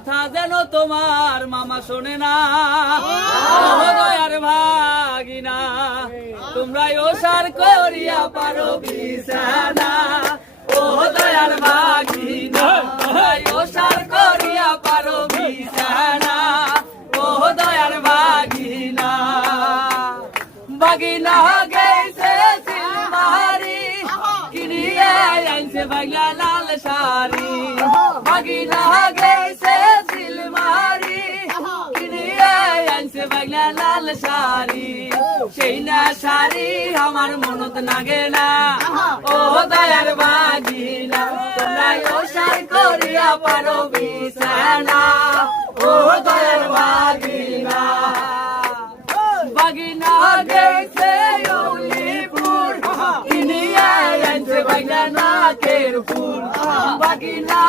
কথা যেন তোমার মামা শোনে না। ও দয়ার ভাগিনা তোমরা ওসার করিয়া পারো বিছানা। ও দয়ার ভাগিনা তোমরা ওসার করিয়া পারো বিছানা। ও দয়ার ভাগিনা ভাগিনা গেছে সিলমারি কিনিয়ে আনছে বাংলা লাল শাড়ি। ভাগিনা গেছে সিলমারি কিনিয়ে আনছে বাংলা লাল শাড়ি। সেই না শাড়ি আমার মনত লাগে না। ও দয়ার ভাগিনা তোমরা ওসার করিয়া পারো বিছানা। ও দয়ার ভাগিনা ভাগিনা গেছে উলিপুর কিনিয়ে আনছে বাংলা নাকের ফুল। ভাগিনা